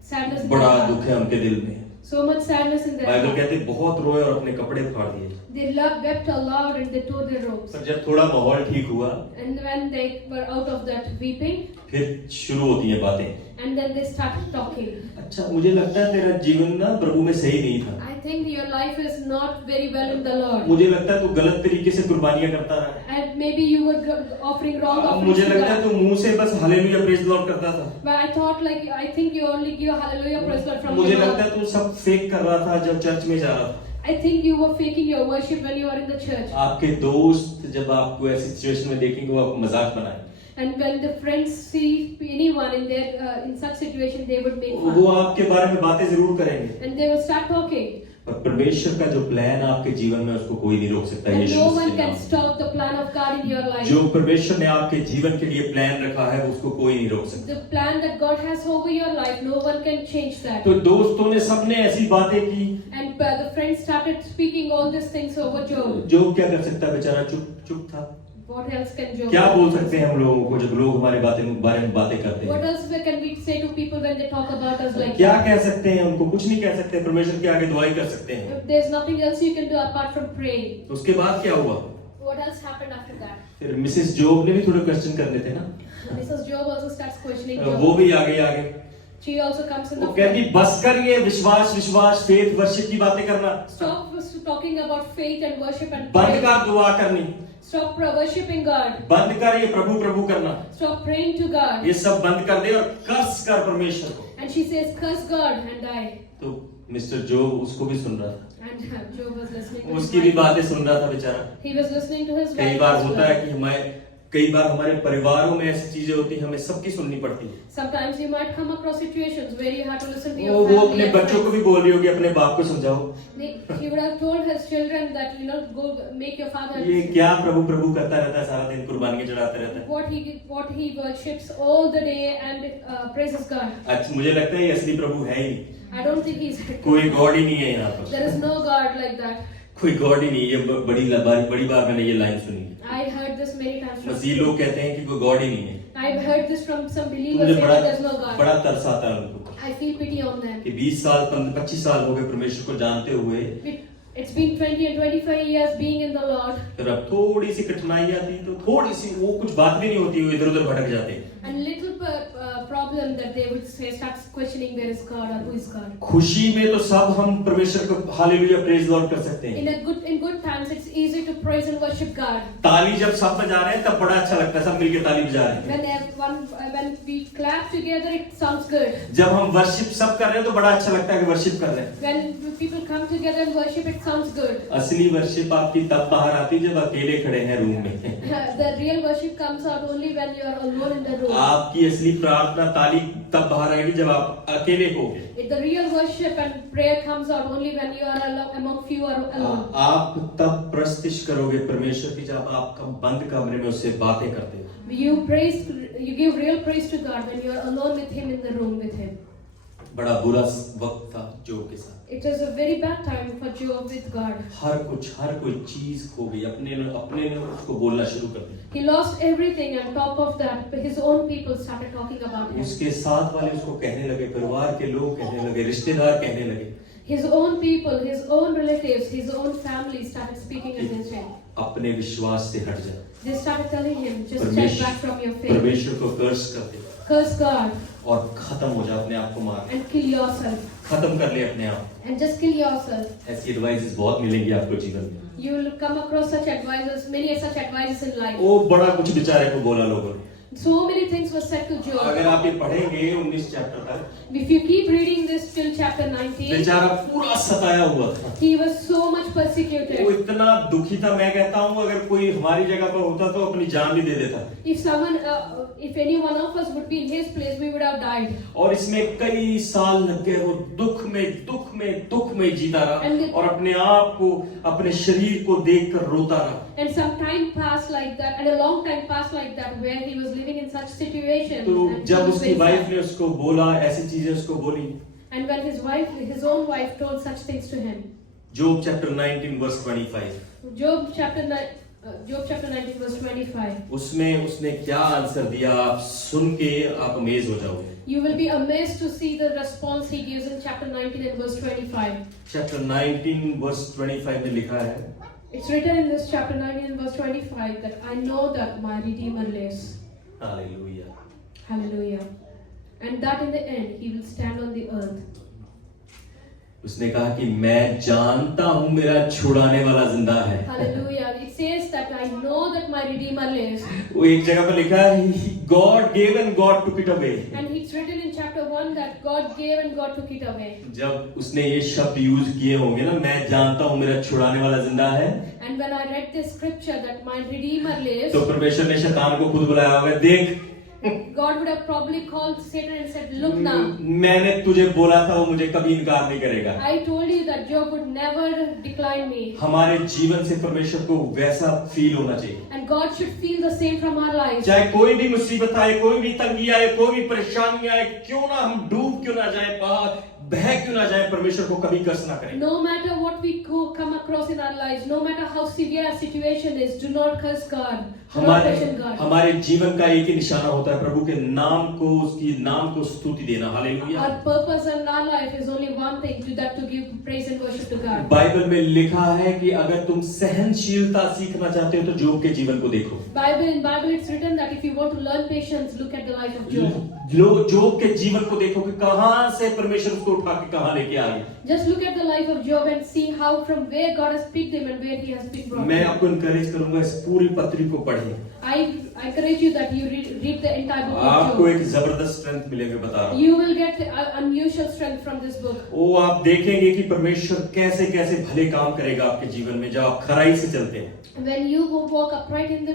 sadness in बड़ा their heart. दुख है उनके दिल में। So much sadness in their Bible heart. कहते हैं बहुत रोए और अपने कपड़े फाड़ दिए। They wept aloud and they tore their robes. पर जब थोड़ा माहौल ठीक हुआ And when they were out of that weeping, फिर शुरू होती हैं बातें। and then they started talking. अच्छा मुझे लगता है तेरा जीवन ना प्रभु में सही नहीं था। I think your life is not very well in the Lord. मुझे लगता है तू गलत तरीके से कुर्बानियां करता रहा। And maybe you were offering wrong offerings मुझे to लगता है God. तू मुंह से बस हालेलुया प्रेज द लॉर्ड करता था। But I thought like, I think you only give hallelujah praise God from मुझे your लगता है mouth. तू सब फेक कर रहा था जब चर्च में जा रहा था। I think you were faking your worship when you were in the church. आपके दोस्त जब आपको ऐसी सिचुएशन में देखेंगे वो आपको मजाक बनाए। And when the friends see anyone in their in such situation, they would make वो fun. आपके बारे में बातें जरूर करेंगे। And they will start talking. पर परमेश्वर का जो प्लान आपके जीवन में उसको कोई नहीं रोक सकता। And Yeshu no Masih one के can नाम से। stop the plan of God in your life. जो परमेश्वर ने आपके जीवन के लिए प्लान रखा है उसको कोई नहीं रोक सकता। The plan that God has over your life, no one can change that. तो दोस्तों ने सबने ऐसी बातें की। And the friends started speaking all these things over Job. जोब क्या कर सकता है बेचारा चुप था। What else can Job क्या do? बोल सकते हैं हम लोगों को जब लोग हमारे बारे में बातें करते What हैं? else can we say to people when they talk about us like क्या that? कह सकते हैं उनको? कुछ नहीं कह सकते। परमेश्वर के आगे दुआई कर सकते हैं। There's nothing else you can do apart from praying. तो उसके बाद क्या हुआ? What else happened after that? फिर मिसेस जोब ने भी थोड़े क्वेश्चन करने थे ना। Mrs. Job also starts questioning वो Job. भी आगे She also comes in वो the कहती front. बस कर ये विश्वास फेथ वर्शिप की बातें करना Stop talking about faith and worship and बंद prayer. कर दुआ करनी Stop worshipping God. बंद कर ये प्रभु करना Stop praying to God. ये सब बंद कर दे और कर्स कर परमेश्वर को। And she says, curse God and die. तो मिस्टर जोब उसको भी सुन रहा था। And Job was listening to his उसकी भी wife. बातें सुन रहा था बेचारा। He was listening to his कई wife बार as होता है well. कि कई बार हमारे परिवारों में ऐसी चीजें होती हैं हमें सबकी सुननी पड़ती है। Sometimes you might come across situations where you have to listen to your वो family. अपने and बच्चों को friends. भी बोल रही होगी अपने बाप को समझाओ। He would have told his children that, go make your father. ये क्या प्रभु करता रहता है सारा दिन कुर्बानियां चढ़ाता रहता है। What he worships all the day and praises God. अच्छा मुझे लगता है ये असली प्रभु है ही नहीं। I don't think he's. कोई गॉड ही नहीं है यहाँ पर। There is no God like that. कोई गॉड ही नहीं। ये बड़ी बार मैंने ये लाइन सुनी है। I heard this many times. From मसीह लोग कहते हैं कि कोई गॉड ही नहीं है। I've heard this from some तो believers मुझे saying that there's no God. बड़ा तरस आता है उनको I feel pity on them. कि 20 साल 25 साल हो गए परमेश्वर को जानते हुए It's been 20 and 25 years being in the Lord. फिर अब थोड़ी सी कठिनाई आती तो थोड़ी सी वो कुछ बात भी नहीं होती वो इधर उधर भटक जाते हैं। And little problem that they would say, start questioning where is God or who is God. खुशी में तो सब हम परमेश्वर को हालेलुया प्रेज लॉर्ड कर सकते हैं। In good times, it's easy to praise and worship God. ताली जब सब बजा रहे हैं तब बड़ा अच्छा लगता है सब मिलके ताली बजा रहे हैं। When we clap together, it sounds good. जब हम वर्शिप सब कर रहे हैं तो बड़ा अच्छा लगता है कि वर्शिप कर रहे हैं। When people come together and worship, it sounds good. असली वर्शिप आपकी तब बाहर आती जब अकेले खड़े हैं रूम में। The real worship comes out only when you are alone in the room. आपकी असली प्रार्थना ताली तब बाहर आएगी जब आप अकेले होगे। The real worship and prayer comes out only when you are among few or alone. आप तब प्रस्तिश करोगे परमेश्वर की जब आप बंद कमरे में उससे बातें करते हो। You give real praise to God when you are alone with Him in the room with Him. बड़ा बुरा वक्त था जोब के साथ। It was a very bad time for Job with God. हर कोई चीज खो गई। अपने ने उसको बोलना शुरू कर दिया। He lost everything, and on top of that, his own people started talking about him. उसके साथ वाले उसको कहने लगे, परिवार के लोग कहने लगे, रिश्तेदार कहने लगे। His own people, his own relatives, his own family started speaking against him. अपने विश्वास से हट जा। They started telling him, just step back from your faith. परमेश्वर को कर्स कर दे Curse God और खत्म हो जा, अपने आप को मार, and kill yourself. खत्म कर ले अपने आप। And just kill yourself. ऐसी एडवाइसेस बहुत मिलेंगी आपको जीवन में। You will come across such advices, many such advices in life. वो बड़ा कुछ बेचारे को बोला लोगों ने। So many things were said to Job. अगर आप ये पढ़ेंगे 19 चैप्टर तक, If you keep reading this till chapter 19, बेचारा पूरा सताया हुआ था। he was so much persecuted. वो इतना दुखी था, मैं कहता हूँ अगर कोई हमारी जगह पर होता तो अपनी जान भी दे देता। If any one of us would be in his place, we would have died. और इसमें कई साल लग गए, वो दुख में जीता रहा और अपने आप को, अपने शरीर को देखकर रोता रहा। And some time passed like that, and a long time passed like that, where he was living in such situations. तो and he जब was उसकी very वाइफ sad. ने उसको बोला, ऐसी चीजें उसको बोली। And when his own wife told such things to him. Job chapter 19 verse 25. Job chapter Job chapter 19 verse 25. उसमें उसने क्या आंसर दिया, आप सुन के आप अमेज हो जाओगे। You will be amazed to see the response he gives in chapter 19 and verse 25. Chapter 19 verse 25 में लिखा है, It's written in this chapter 19 and verse 25 that I know that my Redeemer lives. Hallelujah. Hallelujah. And that in the end he will stand on the earth. उसने कहा कि मैं जानता हूं मेरा छुड़ाने वाला जिंदा है। Hallelujah. It says that I know that my Redeemer lives. वो एक जगह पर लिखा है, God gave and God took it away। And it's written in chapter 1 that God gave and God took it away. जब उसने ये शब्द यूज किए होंगे ना, मैं जानता हूं मेरा छुड़ाने वाला जिंदा है, And when I read this scripture that my Redeemer lives, तो परमेश्वर ने शैतान को खुद बुलाया होगा, देख God would have probably called Satan and said, look now, मैंने तुझे बोला था, वो मुझे कभी इनकार नहीं करेगा। I told you that Job would never decline me. हमारे जीवन से परमेश्वर को वैसा फील होना चाहिए। And God should feel the same from our lives. चाहे कोई भी मुसीबत आए, कोई भी तंगी आए, कोई भी परेशानी आए, क्यों ना हम डूब क्यों ना जाए, बह क्यों ना जाए, परमेश्वर को कभी कर्स ना करें। No matter what we come across in our lives, no matter how severe our situation is, do not curse God. Do not question God. हमारे जीवन का एक ही निशाना होता है, प्रभु के नाम को, उसकी नाम को स्तुति देना। Hallelujah. Our purpose in our life is only one thing, to give praise and worship to God. Bible में लिखा है कि अगर तुम सहनशीलता सीखना चाहते हो तो जोब के जीवन को देखो। In Bible it's written that if you want to learn patience, look at the life of Job. जोब के जीवन को देखो कि कहां से परमेश्वर उसको उठा के कहां लेके आ गया। Just look at the life of Job and see how from where God has picked him and where he has been brought. मैं आपको encourage करूंगा, इस पूरी पत्री को पढ़िए। I encourage you that you read the entire book of आपको Job. एक जबरदस्त स्ट्रेंथ मिलेंगे, बता रहा हूं। You will get unusual strength from this book. वो आप देखेंगे कि परमेश्वर कैसे कैसे भले काम करेगा आपके जीवन में, जब आप खराई से चलते हैं। When you walk upright in the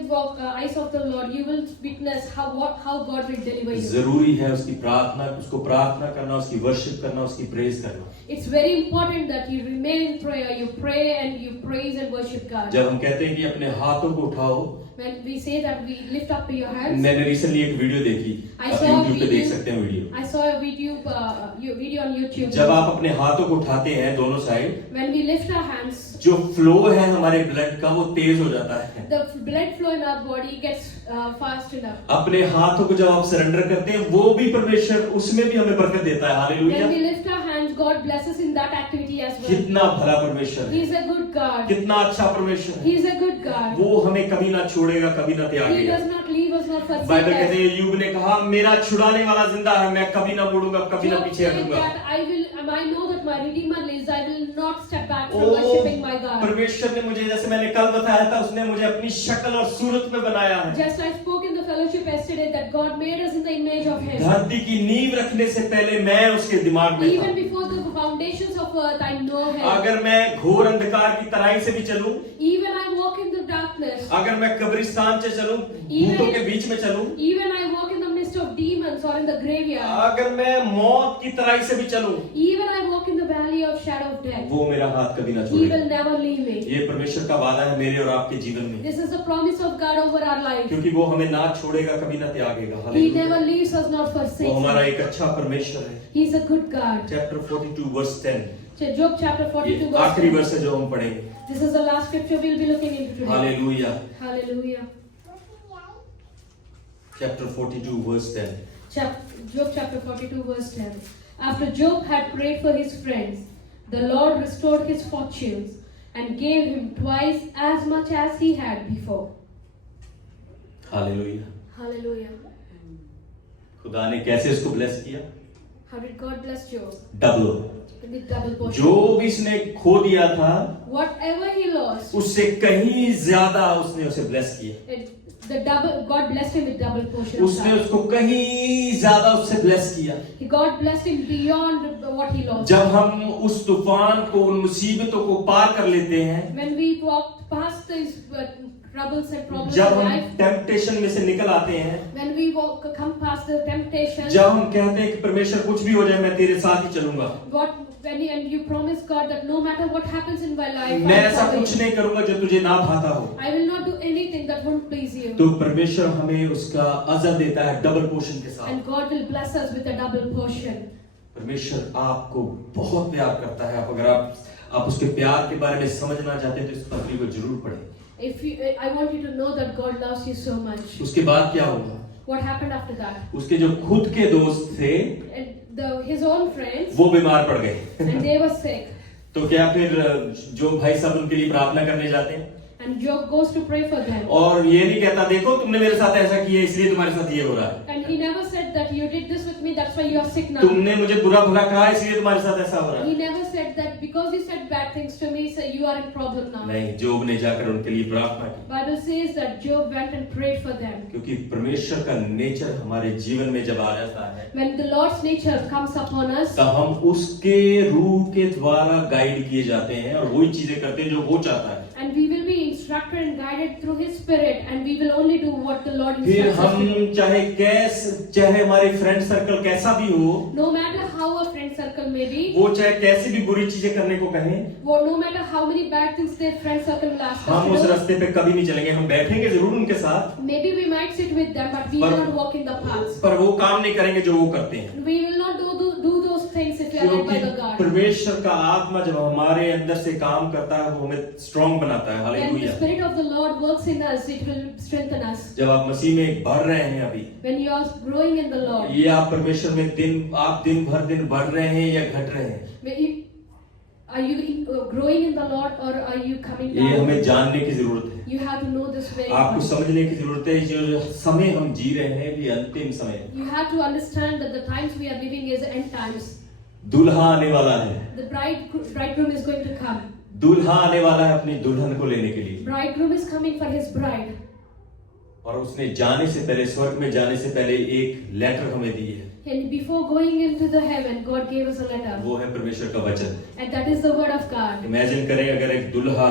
eyes of the Lord, you will witness how God will deliver you. जरूरी है उसकी प्रार्थना, उसको प्रार्थना करना, उसकी वर्शिप करना, उसकी प्रेज करना। It's very important that you remain in prayer, you pray and you praise and worship God. जब हम कहते हैं कि अपने हाथों को उठाओ, When we say that we lift up your hands, मैंने रिसेंटली एक वीडियो देखी, आप यूट्यूब पे देख सकते हैं video. I saw a video on YouTube. जब आप अपने हाथों को उठाते हैं दोनों side, When we lift our hands, जो फ्लो है हमारे ब्लड का वो तेज हो जाता है। the blood flow in our body gets fast enough. अपने हाथों को जब आप सरेंडर करते हैं, वो भी परमेश्वर उसमें भी हमें बरकत देता है। Hallelujah. When we lift our hands, God blesses in that activity as well. कितना भला परमेश्वर है, He is a good God. कितना अच्छा परमेश्वर है। He is a good God. वो हमें कभी ना छोड़ेगा, कभी ना He त्यागेगा। does not leave us nor forsake Bible कहते us. हैं, यूब ने कहा मेरा छुड़ाने वाला जिंदा है, मैं कभी ना मुड़ूंगा, कभी ना Job पीछे said हटूंगा। that I know that my Redeemer lives. I will not step back from O worshiping my God. परमेश्वर ने मुझे, जैसे मैंने कल बताया था, उसने मुझे अपनी शक्ल और सूरत में बनाया है। Just I spoke in the fellowship yesterday that God made us in the image of Him. धरती की नींव रखने से पहले मैं उसके दिमाग में था। Even before the foundations of earth, I know Him. अगर मैं घोर अंधकार की तराई से भी चलूं, Even I walk in the darkness. अगर मैं कब्रिस्तान से चलूं, भूतों के बीच में चलूं, Even I walk in the midst of demons or in the graveyard. अगर मैं मौत की तराई से भी चलूं, Even I walk in the valley of shadow of death. वो मेरा हाथ कभी ना He छोड़ेगा। will never leave me. ये परमेश्वर का वादा है मेरे और आपके जीवन में, This is the promise of God over our life. क्योंकि वो हमें ना छोड़ेगा, कभी ना त्यागेगा। He hallelujah. never leaves us nor वो forsakes हमारा us. एक अच्छा परमेश्वर है। He is a good God. Chapter 42 verse 10, So Job chapter 42 ये verse आखिरी 10. वर्स है जो हम पढ़ेंगे। This is the last scripture we'll be looking into today. Hallelujah. Hallelujah. Chapter 42 verse 10। Job chapter 42 verse 10. After Job had prayed for his friends, the Lord restored his fortunes and gave him twice as much as he had before. Hallelujah. Hallelujah. खुदा ने कैसे उसको ब्लेस किया? How did God bless Job? Double. With double portion. जो भी इसने खो दिया था, Whatever he lost, उससे कहीं ज्यादा उसने उसे ब्लेस किया। God blessed him with double portion. उसने उसको कहीं ज्यादा उससे ब्लेस किया। God blessed him beyond what he lost. जब हम उस तूफान को, उन मुसीबतों को पार कर लेते हैं, When we walked past these troubles and problems जब in हम life, टेम्पटेशन में से निकल आते हैं, when we come past the temptation, जब हम कहते हैं कि परमेश्वर कुछ भी हो जाए मैं तेरे साथ ही चलूंगा, and you promise God that no matter what happens in my life, मैं I'll ऐसा follow कुछ you. नहीं करूंगा जो तुझे ना भाता हो, I will not do anything that won't please you. तो परमेश्वर हमें उसका अजर देता है डबल पोर्शन के साथ। And God will bless us with a double portion. परमेश्वर आपको बहुत प्यार करता है। अगर आप उसके प्यार के बारे में समझना चाहते हैं तो इस पत्री को जरूर पढ़ें। I want you to know that God loves you so much. उसके बाद क्या हुआ? What happened after that? उसके जो खुद के दोस्त थे And his own friends, वो बीमार पड़ गए। and they were sick. तो क्या फिर जो भाई साहब उनके लिए प्रार्थना करने जाते हैं And Job goes to pray for them. और ये नहीं कहता देखो तुमने मेरे साथ ऐसा किया इसलिए तुम्हारे साथ ये हो रहा है, And he never said that you did this with me, that's why you are sick now. तुमने मुझे बुरा भला कहा इसलिए तुम्हारे साथ ऐसा हो रहा He है। never said that because you said bad things to me, so you are in problem now. नहीं, जोब ने जाकर उनके लिए प्रार्थना की, Bible says that Job went and prayed for them. क्योंकि परमेश्वर का नेचर हमारे जीवन में जब आ जाता है When the Lord's nature comes upon us, तब हम उसके रूह के द्वारा गाइड किए जाते हैं और वही चीजें करते हैं जो वो चाहता है। and we will be instructed and guided through His Spirit, and we will only do what the Lord फिर instructs us to do. हम चाहे हमारे फ्रेंड सर्कल कैसा भी हो, No matter how a friend circle may be, वो चाहे कैसी भी बुरी चीजें करने को कहें, no matter how many bad things their friend circle will ask us हम उस to do, रास्ते पे कभी नहीं चलेंगे। हम बैठेंगे जरूर उनके साथ, maybe we might sit with them, but we will not walk in the paths. पर वो काम नहीं करेंगे जो वो करते हैं, We will not do those things if we are led by क्योंकि the God. परमेश्वर का आत्मा जब हमारे अंदर से काम करता है वो हमें स्ट्रांग बनाता है। When the hallelujah. Spirit of the Lord works in us, it will strengthen us. जब आप मसीह में बढ़ रहे हैं अभी, When you are growing in the Lord, ये आप परमेश्वर में आप दिन भर दिन बढ़ रहे हैं या घट रहे हैं, are you growing in the Lord or are you coming ये हमें down? जानने की जरूरत है। You have to know this very आपको well. समझने की जरूरत है जो समय हम जी रहे हैं ये अंतिम समय है। You have to understand that the times we are living is end times. दूल्हा आने वाला है, The bridegroom is going to come. दूल्हा आने वाला है अपनी दुल्हन को लेने के लिए, Bridegroom is coming for his bride. और उसने जाने से पहले, स्वर्ग में जाने से पहले एक लेटर हमें दी है। And before going into the heaven, God gave us a letter. वो है परमेश्वर का वचन। And that is the word of God. Imagine करें अगर एक दुल्हा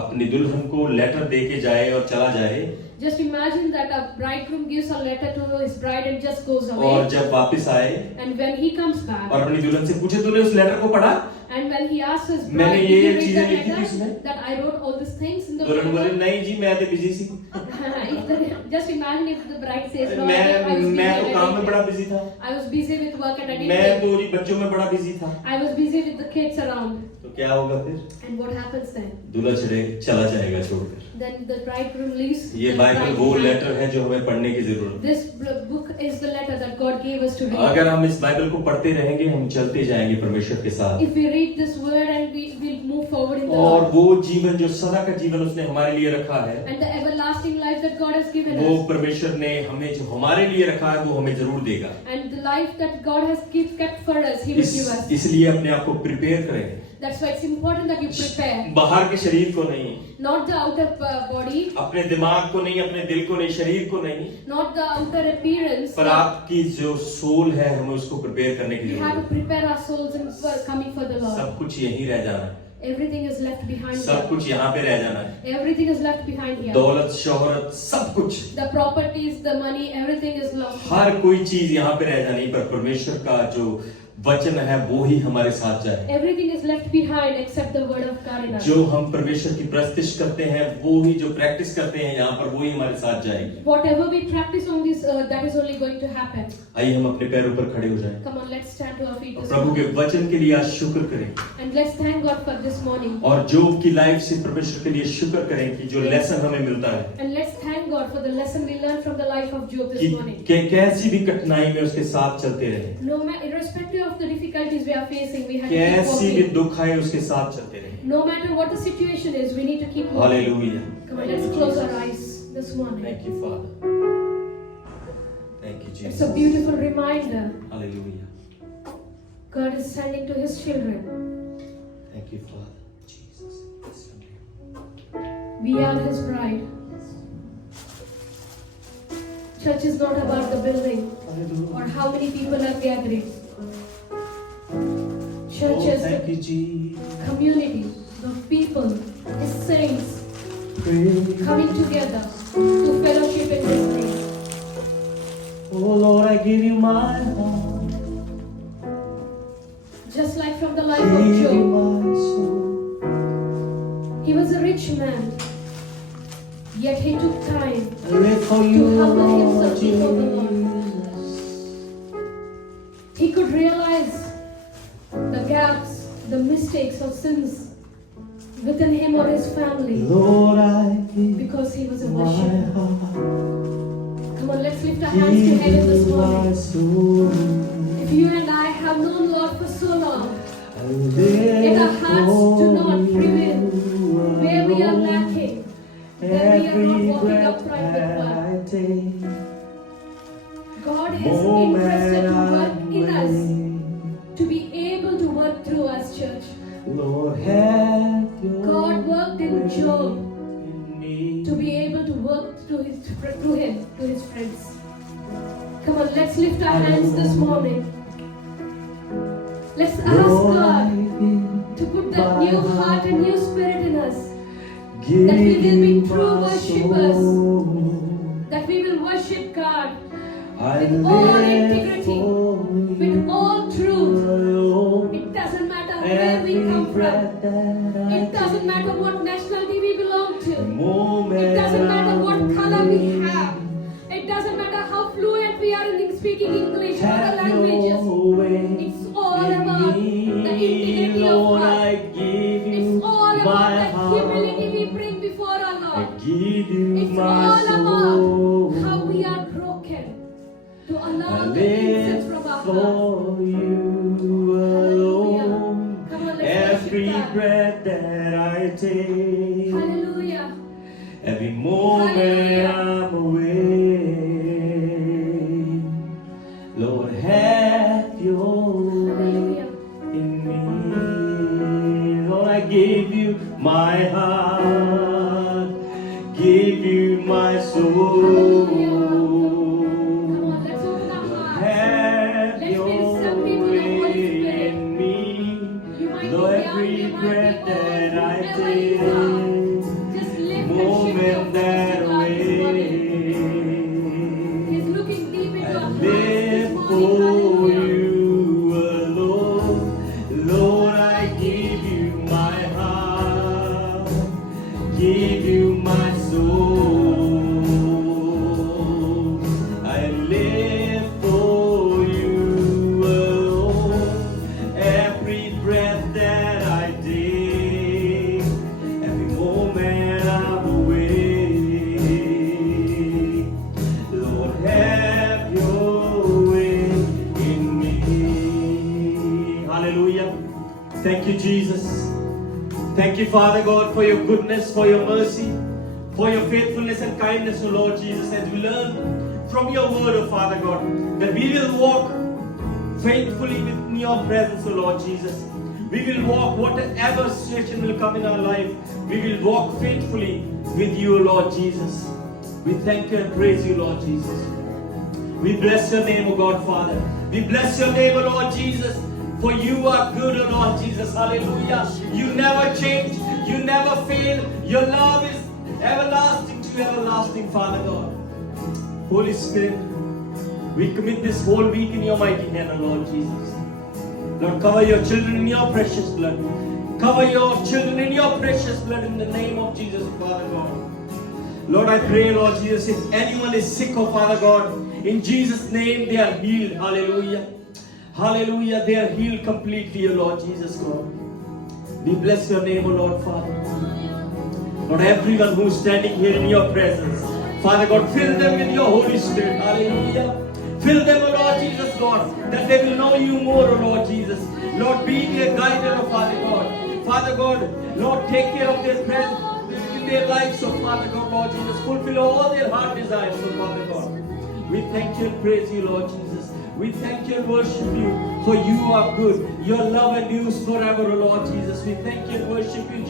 अपनी दुल्हन को लेटर दे के जाए और चला जाए, Just imagine that a bridegroom gives a letter to his bride and just goes और away. जब वापस आए And when he comes back, और अपनी दुल्हन से पूछे तूने उस लेटर को पढ़ा, and when he asks his मैंने bride, ये did you read चीजें the लिखी थी letter उसमें? that I wrote all these things in the दुल्हन बोले letter? नहीं जी मैं तो बिजी सी, Just imagine if the bride says, no, I मैं was busy, तो काम में with- बड़ा बिजी था, I was busy with work and I मैं didn't. तो जी बच्चों में बड़ा बिजी था। I was busy with the kids around. तो क्या होगा फिर? And what happens then? दूल्हा चला जाएगा छोड़कर। Then the bridegroom leaves. ये the बाइबल bride वो behind. लेटर है जो हमें पढ़ने की जरूरत This book is the letter that God gave us to है। read. अगर हम इस बाइबल को पढ़ते रहेंगे हम चलते जाएंगे परमेश्वर के साथ, If we read this word and we will move forward in the और Lord. वो जीवन जो सदा का जीवन उसने हमारे लिए रखा है, And the everlasting life that God has given वो us. परमेश्वर ने हमें जो हमारे लिए रखा है वो हमें जरूर देगा। And the life that God has kept for us, He will give us. इसलिए अपने आप को प्रिपेयर करें, That's why it's important that you prepare. बाहर के शरीर को नहीं, Not the outer body, अपने दिमाग को नहीं, अपने दिल को नहीं, शरीर को नहीं, not the outer appearance. पर आपकी जो सोल है हमें उसको प्रिपेयर करने की We have जरूरत to prepare our souls and for coming for the है। Lord. सब कुछ यहीं रह जाना है, Everything is left behind सब here. कुछ यहाँ पे रह जाना है, Everything is left behind here. दौलत शोहरत सब कुछ, The properties, the money, everything is lost. हर कोई चीज यहाँ पे रह जानी, पर परमेश्वर का जो वचन है वो ही हमारे साथ जाए। Everything is left behind except the word of God in us. जो हम परमेश्वर की प्रस्तिश करते हैं वो ही, जो प्रैक्टिस करते हैं यहाँ पर वो ही हमारे साथ जाएगी। Whatever we practice on this earth, that is only going to happen. आइए हम अपने पैरों पर खड़े हो जाएं Come on, let's stand to our feet और this प्रभु के morning. वचन के लिए आज शुक्र करें, And let's thank God for this morning. और जोब की लाइफ से परमेश्वर के लिए शुक्र करें कि जो लेसन हमें मिलता है And let's thank God for the lesson we learned from the life of Job this morning. कि कैसी भी कठिनाई में उसके साथ चलते रहे, No matter, irrespective of the difficulties we are facing, we have to keep कैसी भी walking. दुख आए उसके साथ चलते रहे। No matter what the situation is, we need to keep walking. Hallelujah. Come on, let's close our eyes this morning. Thank you, Father. Thank you, It's Jesus. a beautiful reminder. Hallelujah. God is sending to His children. Thank you, Father. Jesus. We are His bride. Church is not about the building or how many people are gathering. Church is Thank the you, Jesus. community of people, His saints Praise. coming together to fellowship in His name. Oh Lord, I give you my heart. Just like from the life of Give you Job, my soul. he was a rich man, yet he took time I live for to you, humble Lord himself before the Lord. Jesus. He could realize the gaps, the mistakes or sins within him or his family, Lord, I give because he was a my worshiper. heart, Come on, let's lift our hands to give heaven this my morning. soul. If you and I have known Lord for so long, I live yet our hearts do not for prevail, you where we are alone. lacking, then we are not Every walking breath upright with that God. I take, God is interested to work in us, moment to be able to work through us, church. Lord, have your God worked in way Job in me. to be able to work through him, to his friends. Come on, let's lift our hands this morning. Let's ask Lord, I God give to put that my new heart and new spirit in us, give that we will be you true my worshippers. soul. that we will worship God I with all live integrity, for with you all truth. alone. It doesn't matter where we come Every from. breath that I It doesn't matter what nationality we belong take, the to. moment It doesn't matter what I'm color we away. have. It doesn't matter how fluent we are in speaking English or other Have your languages. way It's all in about me. the integrity of Lord, heart. I give you It's all about my that heart. humility we bring before our I Lord. give you It's my all soul. about how we are broken to I allow the live incense from our heart. for you alone. Come on, let's Every worship God. breath that I take, Hallelujah. every moment Hallelujah. I'm away. Lord, have your way Hallelujah. in me. Lord, I give you my heart, give you my soul. Come on, let's open our hearts. Have Let's your be something with the Holy way Spirit. in me. You might be Though young, every you might breath be old, that I whoever you are. take, Just lift and shift your moment focus to that God this morning. away, He's looking deep into I our hearts this live morning. for Hallelujah. you alone. Lord, I give you my heart, give you my soul. I live for you alone. Every breath that I take, every moment I'm away. Lord, have your way in me. Hallelujah. Thank you, Jesus. Thank you, Father God, for your goodness, for your mercy, for your faithfulness and kindness, O Lord Jesus, as we learn from your word, O Father God, that we will walk faithfully within your presence, O Lord Jesus. We will walk whatever situation will come in our life. We will walk faithfully with you, O Lord Jesus. We thank you and praise you, Lord Jesus. We bless your name, O God, Father. We bless your name, O Lord Jesus. For you are good, O Lord Jesus. Hallelujah. You never change. You never fail. Your love is everlasting to everlasting, Father God. Holy Spirit, we commit this whole week in your mighty hand, O Lord Jesus. Lord, cover your children in your precious blood. Cover your children in your precious blood in the name of Jesus, Father God. Lord, I pray, Lord Jesus, if anyone is sick, oh Father God, in Jesus' name they are healed. Hallelujah. Hallelujah. They are healed completely, O Lord Jesus God. We bless your name, O Lord Father. Lord, everyone who is standing here in your presence, Father God, fill them with your Holy Spirit. Hallelujah. Fill them, O Lord Jesus God, that they will know you more, O Lord Jesus. Lord, be their guide, O Father God. Father God, Lord, take care of their presence in their lives, O Father God, Lord Jesus. Fulfill all their heart desires, O Father God. We thank you and praise you, Lord Jesus. We thank you and worship you, for you are good. Your love endures forever, O Lord Jesus. We thank you and worship you, Jesus.